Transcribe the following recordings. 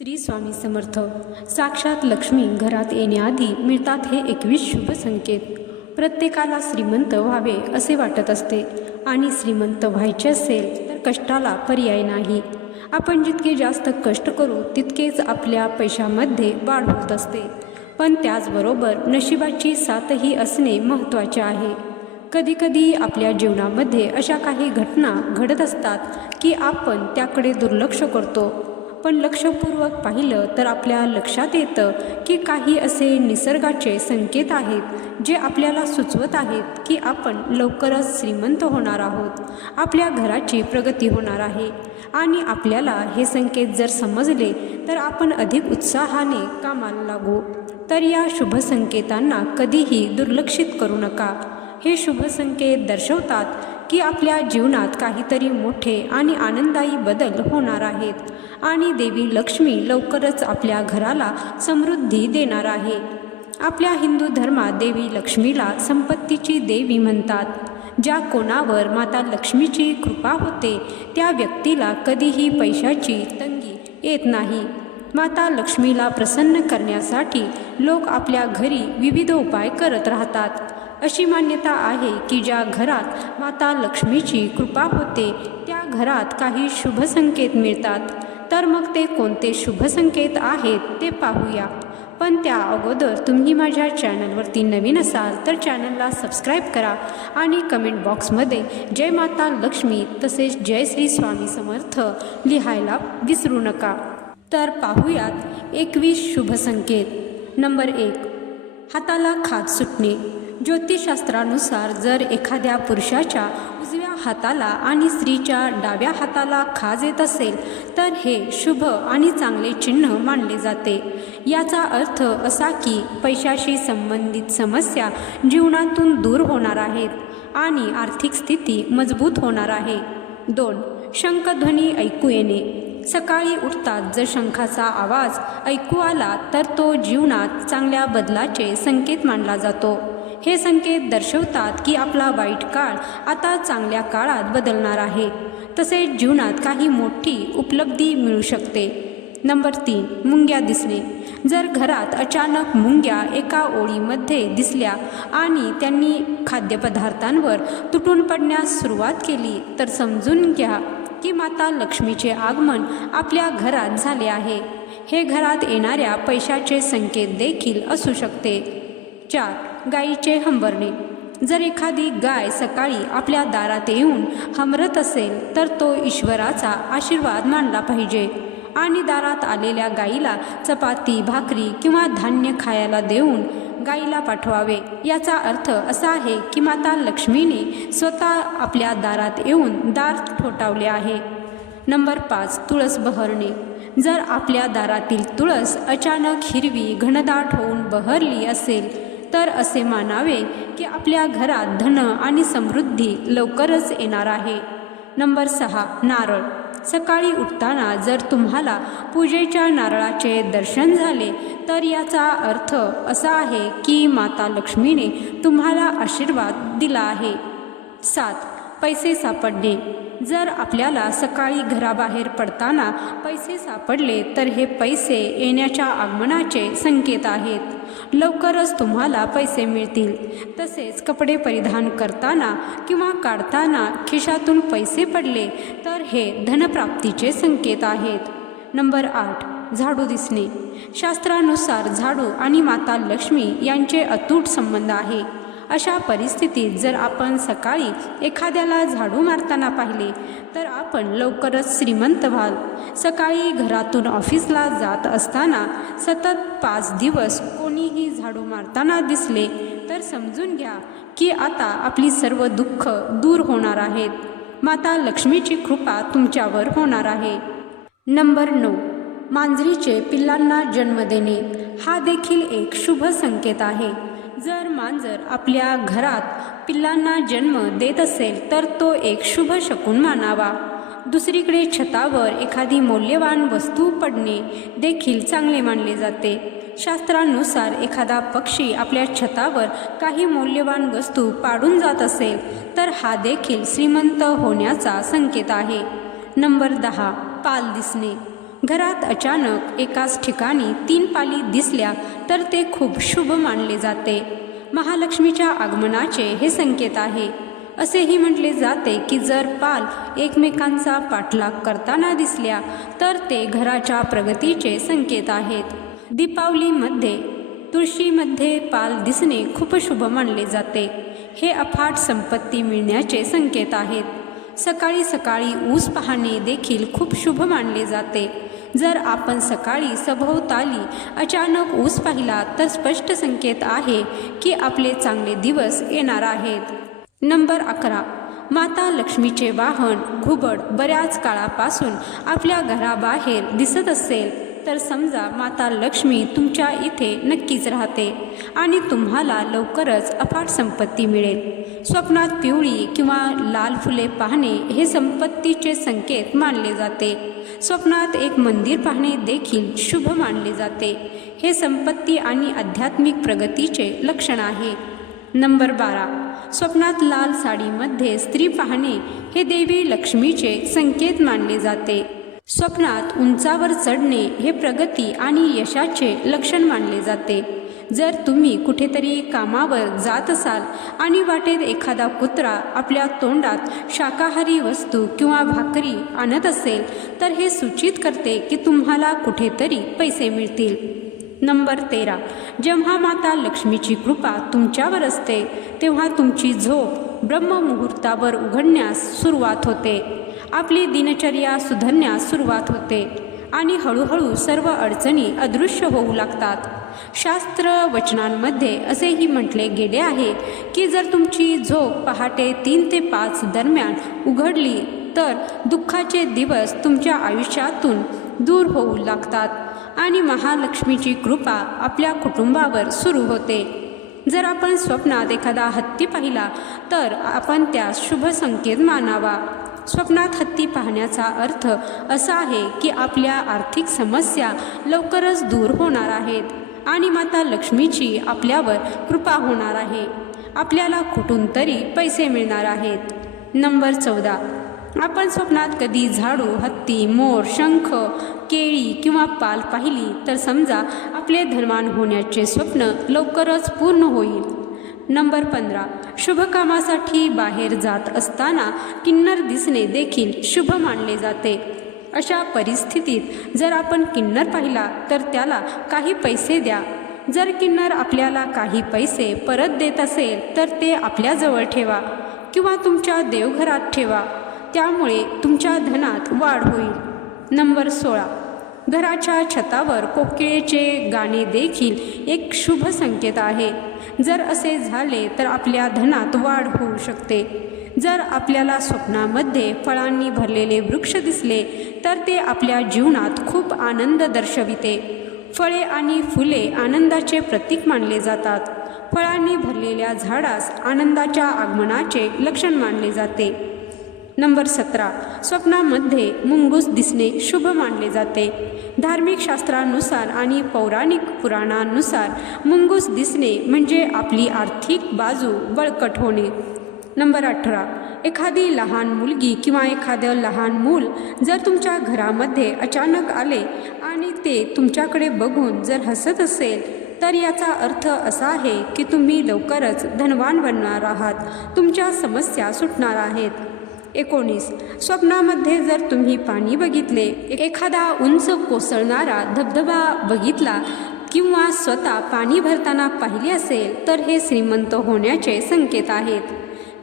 श्री स्वामी समर्थ. साक्षात लक्ष्मी घरात येण्याआधी मिळतात हे एकवीस शुभ संकेत. प्रत्येकाला श्रीमंत व्हावे असे वाटत असते. आणि श्रीमंत व्हायचे असेल तर कष्टाला पर्याय नाही. आपण जितके जास्त कष्ट करू तितकेच आपल्या पैशामध्ये वाढ होत असते. पण त्याचबरोबर नशिबाची साथही असणे महत्त्वाचे आहे. कधीकधी आपल्या जीवनामध्ये अशा काही घटना घडत असतात की आपण त्याकडे दुर्लक्ष करतो. पण लक्षपूर्वक पाहिलं तर आपल्या लक्षात येतं की काही असे निसर्गाचे संकेत आहेत जे आपल्याला सुचवत आहेत की आपण लवकरच श्रीमंत होणार आहोत. आपल्या घराची प्रगती होणार आहे. आणि आपल्याला हे संकेत जर समजले तर आपण अधिक उत्साहाने कामाला लागू. तर या शुभ संकेतांना कधीही दुर्लक्षित करू नका. हे शुभ संकेत दर्शवतात की आपल्या जीवनात काहीतरी मोठे आणि आनंददायी बदल होणार आहेत. आणि देवी लक्ष्मी लवकरच आपल्या घराला समृद्धी देणार आहे. आपल्या हिंदू धर्मात देवी लक्ष्मीला संपत्तीची देवी म्हणतात. ज्या कोणावर माता लक्ष्मीची कृपा होते त्या व्यक्तीला कधीही पैशाची तंगी येत नाही. माता लक्ष्मीला प्रसन्न करण्यासाठी लोक आपल्या घरी विविध उपाय करत राहतात. अशी मान्यता आहे की ज्या घरात माता लक्ष्मीची कृपा होते त्या घरात काही शुभ संकेत मिळतात. तर मग ते कोणते शुभ संकेत आहेत ते पाहूया. पण त्या अगोदर तुम्ही माझ्या चॅनलवरती नवीन असाल तर चॅनलला सबस्क्राईब करा आणि कमेंट बॉक्समध्ये जय माता लक्ष्मी तसेच जय श्री स्वामी समर्थ लिहायला विसरू नका. तर पाहूयात एकवीस शुभ संकेत. नंबर एक हाताला खाज सुटणे. ज्योतिषशास्त्रानुसार जर एखाद्या पुरुषाच्या उजव्या हाताला आणि स्त्रीच्या डाव्या हाताला खाज येत असेल तर हे शुभ आणि चांगले चिन्ह मानले जाते. याचा अर्थ असा की पैशाशी संबंधित समस्या जीवनातून दूर होणार आहेत आणि आर्थिक स्थिती मजबूत होणार आहे. दोन शंखध्वनी ऐकू येणे. सकाळी उठताच जर शंखाचा आवाज ऐकू आला तर तो जीवनात चांगल्या बदलाचे संकेत मानला जातो. हे संकेत दर्शवतात की आपला वाईट काळ आता चांगल्या काळात बदलणार आहे. तसेच जीवनात काही मोठी उपलब्धी मिळू शकते. नंबर तीन मुंग्या दिसणे. जर घरात अचानक मुंग्या एका ओळीमध्ये दिसल्या आणि त्यांनी खाद्यपदार्थांवर तुटून पडण्यास सुरुवात केली तर समजून घ्या की माता लक्ष्मीचे आगमन आपल्या घरात झाले आहे. हे घरात येणाऱ्या पैशाचे संकेत देखील असू शकते. चार गायीचे हंबरणे. जर एखादी गाय सकाळी आपल्या दारात येऊन हमरत असेल तर तो ईश्वराचा आशीर्वाद मानला पाहिजे. आणि दारात आलेल्या गाईला चपाती भाकरी किंवा धान्य खायला देऊन गाईला पाठवावे. याचा अर्थ असा आहे की माता लक्ष्मीने स्वतः आपल्या दारात येऊन दार ठोठावले आहे. नंबर पाच तुळस बहरणे. जर आपल्या दारातील तुळस अचानक हिरवी घनदाट होऊन बहरली असेल तर असे मानावे की आपल्या घरात धन आणि समृद्धी लवकरच येणार आहे. नंबर सहा नारळ. सकाळी उठताना जर तुम्हाला पूजेच्या नारळाचे दर्शन झाले तर याचा अर्थ असा आहे की माता लक्ष्मीने तुम्हाला आशीर्वाद दिला आहे. सात पैसे सापडणे जर आपल्याला सकाळी घराबाहेर पडताना पैसे सापडले तर हे पैसे येण्याच्या आगमनाचे संकेत आहेत. लवकरच तुम्हाला पैसे मिळतील. तसेच कपडे परिधान करताना किंवा काढताना खिशातून पैसे पडले तर हे धनप्राप्तीचे संकेत आहेत. नंबर आठ झाडू दिसणे. शास्त्रानुसार झाडू आणि माता लक्ष्मी यांचे अतूट संबंध आहे. अशा परिस्थितीत जर आपण सकाळी एखाद्याला झाडू मारताना पाहिले तर आपण लवकरच श्रीमंत व्हाल. सकाळी घरातून ऑफिसला जात असताना सतत पाच दिवस कोणीही झाडू मारताना दिसले तर समजून घ्या की आता आपली सर्व दुःख दूर होणार आहेत. माता लक्ष्मीची कृपा तुमच्यावर होणार आहे. नंबर नऊ. मांजरीचे पिल्लांना जन्म देणे हा देखील एक शुभ संकेत आहे. जर मांजर आपल्या घरात पिल्लांना जन्म देत असेल तर तो एक शुभ शकून मानावा. दुसरीकडे छतावर एखादी मौल्यवान वस्तू पडणे देखील चांगले मानले जाते. शास्त्रानुसार एखादा पक्षी आपल्या छतावर काही मौल्यवान वस्तू पाडून जात असेल तर हा देखील श्रीमंत होण्याचा संकेत आहे. नंबर दहा पाल दिसणे. घरात अचानक एकाच ठिकाणी तीन पाली दिसल्या तर ते खूप शुभ मानले जाते. महालक्ष्मीच्या आगमनाचे हे संकेत आहे. असेही म्हटले जाते की जर पाल एकमेकांचा पाठलाग करताना दिसल्या तर ते घराच्या प्रगतीचे संकेत आहेत. दीपावलीमध्ये तुळशीमध्ये पाल दिसणे खूप शुभ मानले जाते. हे अफाट संपत्ती मिळण्याचे संकेत आहेत. सकाळी सकाळी ऊस पाहणे देखील खूप शुभ मानले जाते. जर आपण सकाळी सभोवताली अचानक ऊस पाहिला तर स्पष्ट संकेत आहे की आपले चांगले दिवस येणार आहेत. नंबर अकरा. माता लक्ष्मीचे वाहन घुबड बऱ्याच काळापासून आपल्या घराबाहेर दिसत असेल तर समजा माता लक्ष्मी तुमच्या इथे नक्कीच राहते आणि तुम्हाला लवकरच अफाट संपत्ती मिळेल. स्वप्नात पिवळी किंवा लाल फुले पाहणे हे संपत्तीचे संकेत मानले जाते. स्वप्नात एक मंदिर पाहणे देखील शुभ मानले जाते. हे संपत्ती आणि आध्यात्मिक प्रगतीचे लक्षण आहे. नंबर बारा. स्वप्नात लाल साडीमध्ये स्त्री पाहणे हे देवी लक्ष्मीचे संकेत मानले जाते. स्वप्नात उंचावर चढणे हे प्रगती आणि यशाचे लक्षण मानले जाते. जर तुम्ही कुठेतरी कामावर जात असाल आणि वाटेत एखादा कुत्रा आपल्या तोंडात शाकाहारी वस्तू किंवा भाकरी आणत असेल तर हे सूचित करते की तुम्हाला कुठेतरी पैसे मिळतील. नंबर तेरा. जेव्हा माता लक्ष्मीची कृपा तुमच्यावर असते तेव्हा तुमची झोप ब्रह्ममुहूर्तावर उघडण्यास सुरुवात होते. आपली दिनचर्या सुधारण्यास सुरुवात होते. आणि हळूहळू सर्व अडचणी अदृश्य होऊ लागतात. शास्त्र वचनांमध्ये असेही म्हटले गेले आहे की जर तुमची झोप पहाटे तीन ते पाच दरम्यान उघडली तर दुःखाचे दिवस तुमच्या आयुष्यातून दूर होऊ लागतात आणि महालक्ष्मीची कृपा आपल्या कुटुंबावर सुरू होते. जर आपण स्वप्नात एखादा हत्ती पाहिला तर आपण त्यास शुभ संकेत मानावा. स्वप्नात हत्ती पाहण्याचा अर्थ असा आहे की आपल्या आर्थिक समस्या लवकरच दूर होणार आहेत आणि माता लक्ष्मीची आपल्यावर कृपा होणार आहे. आपल्याला कुठून तरी पैसे मिळणार आहेत. नंबर चौदा. आपण स्वप्नात कधी झाडू हत्ती मोर शंख केळी किंवा पाल पाहिली तर समजा आपले धनवान होण्याचे स्वप्न लवकरच पूर्ण होईल. नंबर पंधरा. शुभ कामासाठी बाहेर जात असताना किन्नर दिसणे देखील शुभ मानले जाते. अशा परिस्थितीत जर आपण किन्नर पाहिला तर त्याला काही पैसे द्या. जर किन्नर आपल्याला काही पैसे परत देत असेल तर ते आपल्याजवळ ठेवा किंवा तुमच्या देवघरात ठेवा. त्यामुळे तुमच्या धनात वाढ होईल. नंबर सोळा. घराच्या छतावर कोकिळेचे गाणे देखील एक शुभ संकेत आहे. जर असे झाले तर आपल्या धनात वाढ होऊ शकते. जर आपल्याला स्वप्नामध्ये फळांनी भरलेले वृक्ष दिसले तर ते आपल्या जीवनात खूप आनंद दर्शविते. फळे आणि फुले आनंदाचे प्रतीक मानले जातात. फळांनी भरलेल्या झाडास आनंदाच्या आगमनाचे लक्षण मानले जाते. नंबर सतरा. स्वप्नामध्ये मुंगूस दिसणे शुभ मानले जाते. धार्मिक शास्त्रानुसार आणि पौराणिक पुराणांनुसार मुंगूस दिसणे म्हणजे आपली आर्थिक बाजू बळकट होणे. नंबर अठरा. एखादी लहान मुलगी किंवा एखादं लहान मूल जर तुमच्या घरामध्ये अचानक आले आणि ते तुमच्याकडे बघून जर हसत असेल तर याचा अर्थ असा आहे की तुम्ही लवकरच धनवान बनणार आहात. तुमच्या समस्या सुटणार आहेत. एकोणीस. स्वप्नामध्ये जर तुम्ही पाणी बघितले एखादा उंच कोसळणारा धबधबा बघितला किंवा स्वतः पाणी भरताना पाहिले असेल तर हे श्रीमंत होण्याचे संकेत आहेत.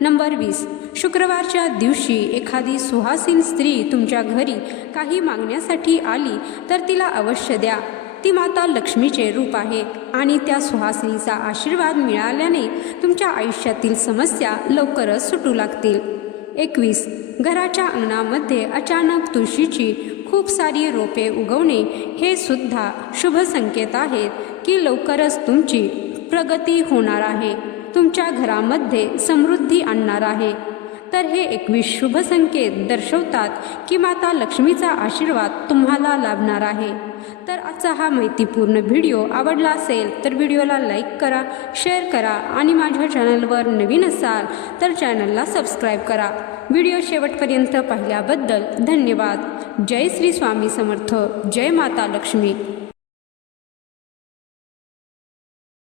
नंबर वीस. शुक्रवारच्या दिवशी एखादी सुहासीन स्त्री तुमच्या घरी काही मागण्यासाठी आली तर तिला अवश्य द्या. ती माता लक्ष्मीचे रूप आहे आणि त्या सुहासिनीचा आशीर्वाद मिळाल्याने तुमच्या आयुष्यातील समस्या लवकरच सुटू लागतील. एकवीस. घराच्या अंगणामध्ये अचानक तुळशीची खूप सारी रोपे उगवणे हे सुद्धा शुभ संकेत आहेत की लवकरच तुमची प्रगती होणार आहे. तुमच्या घरामध्ये समृद्धी आणणार आहे. तर हे एकवीस शुभ संकेत दर्शवतात की माता लक्ष्मीचा आशीर्वाद तुम्हाला लाभणार आहे. तर आजचा हा माहितीपूर्ण व्हिडिओ आवडला असेल तर व्हिडिओला लाईक करा शेअर करा आणि माझ्या चॅनलवर नवीन असाल तर चॅनलला सबस्क्राईब करा. व्हिडिओ शेवटपर्यंत पाहिल्याबद्दल धन्यवाद. जय श्री स्वामी समर्थ. जय माता लक्ष्मी.